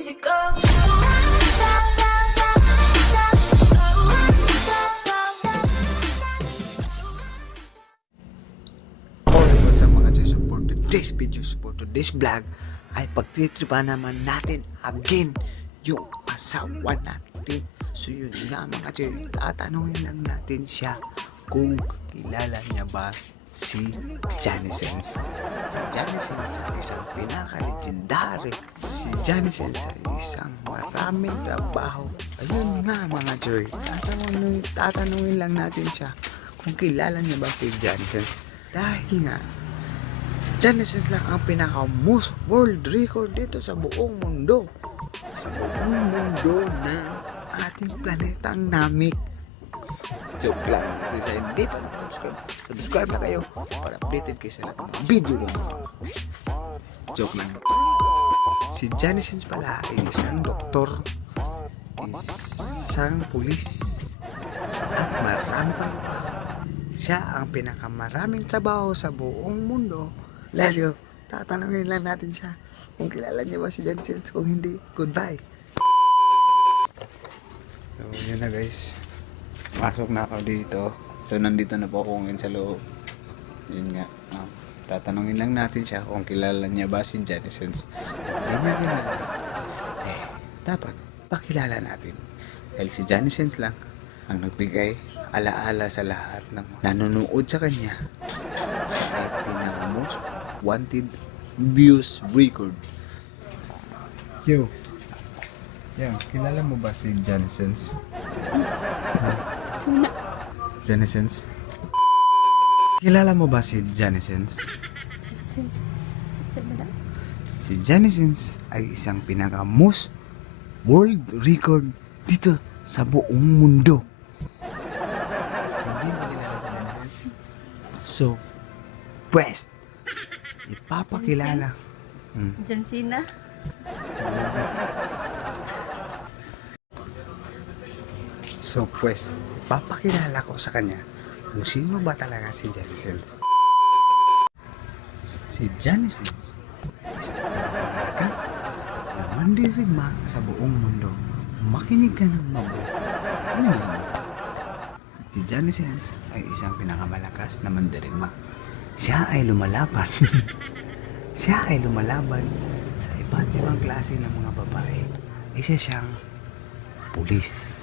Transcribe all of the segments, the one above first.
easy go. Alright, sa mga Joy, support today's video, support today's vlog ay pagtitripa naman natin again yung asawa natin. So yun nga mga Joy, tatanungin lang natin siya kung kilala niya ba si Johnny Sins. Si Johnny Sins ay isang pinaka-legendary. Si Johnny Sins ay isang maraming trabaho. Ayun nga mga Joy, tatanungin lang natin siya kung kilala niya ba si Johnny Sins. Dahil nga, si Johnny Sins lang ang pinaka-most world record dito sa buong mundo. Sa buong mundo ng ating planetang Namek. Joke lang. Kasi sa hindi pa nakasubscribe, subscribe na kayo para updated kayo sa lahat ng mga video ko. Joke lang. Si Johnny Sins pala ay isang doktor, isang pulis, at marami pang siya ang pinakamaraming trabaho sa buong mundo. Lalo, tatanungin lang natin siya kung kilala niya ba si Johnny Sins. Kung hindi, goodbye. So, yun na guys. Masok na ako dito. So, nandito na po ako ngayon sa loob. Yun nga. Tatanungin lang natin siya kung kilala niya ba si Johnny Sins. Hindi niya kilala. Dapat pakilala natin. Dahil si Johnny Sins lang ang nagbigay alaala sa lahat ng nanonood sa kanya. Siya ay pinaka-most wanted views record. Yo, kilala mo ba si Johnny Sins? Johnny Sins? Kilala mo ba si Johnny Sins? Si Johnny Sins ay isang pinaka-most world record dito sa buong mundo. So, pwes, ipapakilala. John Cena? So, pwes, ipapakilala ko sa kanya kung sino ba talaga si Johnny Sins. Si Johnny Sins ay isang malakas na mandirigma sa buong mundo. Makinig ka ng mabuti. Si Johnny Sins ay isang pinakamalakas na mandirigma. Siya ay lumalaban. Siya ay lumalaban sa iba't ibang klase ng mga babae. Isa siyang pulis.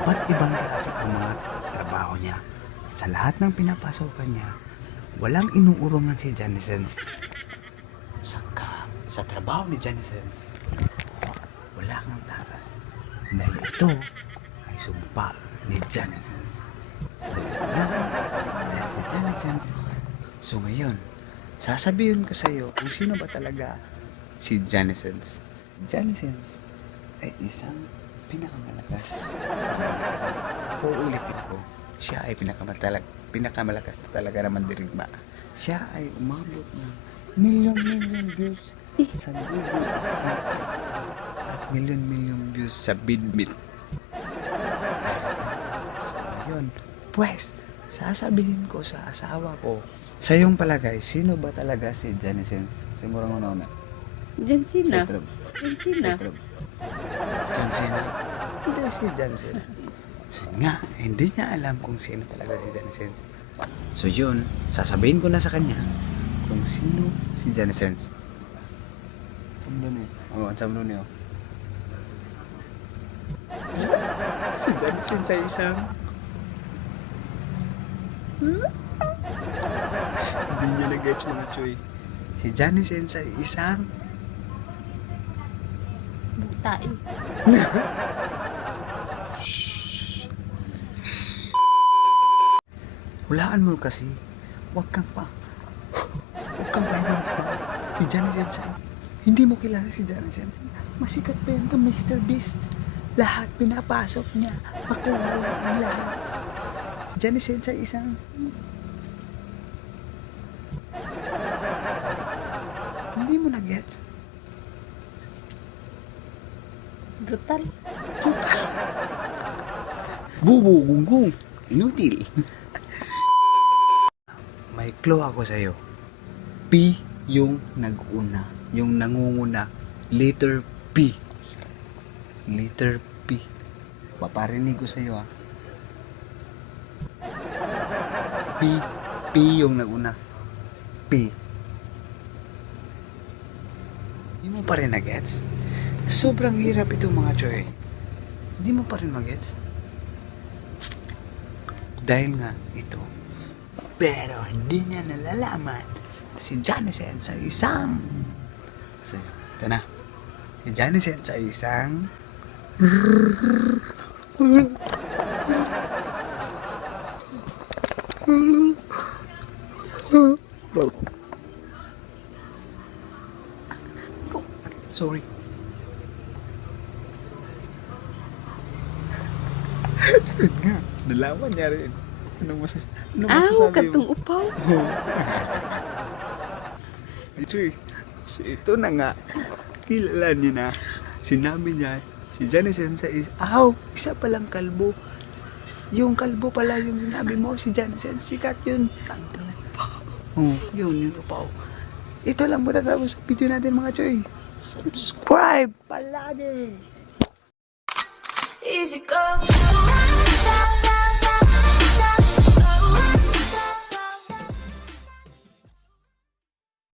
Iba't ibang klase ang mga trabaho niya. Sa lahat ng pinapasokan niya, walang inuurungan si Johnny Sins. Sa trabaho ni Johnny Sins, wala kang takas. Dahil ito ay sumpa ni Johnny Sins. So, dahil si Johnny Sins. So ngayon, sasabihin ko sa iyo kung sino ba talaga si Johnny Sins. Johnny Sins ay isang pinakamalakas. Uulitin ko, siya ay pinakamalakas na talaga naman dirigma. Siya ay umabot ng million views sa Google at million views sa Bidbit. So ngayon, pues, sasabihin ko sa asawa ko, sa iyong palagay, sino ba talaga si Johnny Sins? Sigurang una. John Cena? John Cena? John Cena? Hindi si John Cena. So nga, hindi niya alam kung sino talaga si Johnny Sins. So yun, sasabihin ko na sa kanya kung sino si Johnny Sins. Ang samlo niyo. Si Johnny Sins ay isang hindi niya nag-gets mga choy. Si Johnny Sins ay isang Butain. hulaan mo kasi. Huwag kang pa. Si Johnny Sins ay hindi mo kilala si Johnny Sins. Masikat pa yan ka Mr. Beast. Lahat pinapasok niya. Makuha lang ang lahat. Si Johnny Sins ay isang hindi mo na-gets. Brutal. Bubo, gunggong. Inutil. May clue ako sa'yo. P yung nag-una. Yung nangunguna. Letter P. Letter P. Paparinig ko sa'yo ah. P. P yung naguna. P. Hindi mo pa rin na-gets? Sobrang hirap ito mga choy. Hindi mo pa rin mag-gets? Dahil nga ito. Pero hindi niya nalalaman si Johnny Sen sa isang... So, ito na. Si Johnny Sen sa isang... Sorry. Sorry nga. Nalaman niya rin. Anong masasabi katong upaw. So, ito na nga. Kilala niya na. Sinabi niya, si Johnny Sen sa isa palang kalbo. Yung kalbo pala yung sinabi mo, si Johnny Sen. Sikat yun. Yun upaw. Ito lang muna tapos sa video natin mga choy. Subscribe palagi! Easy go.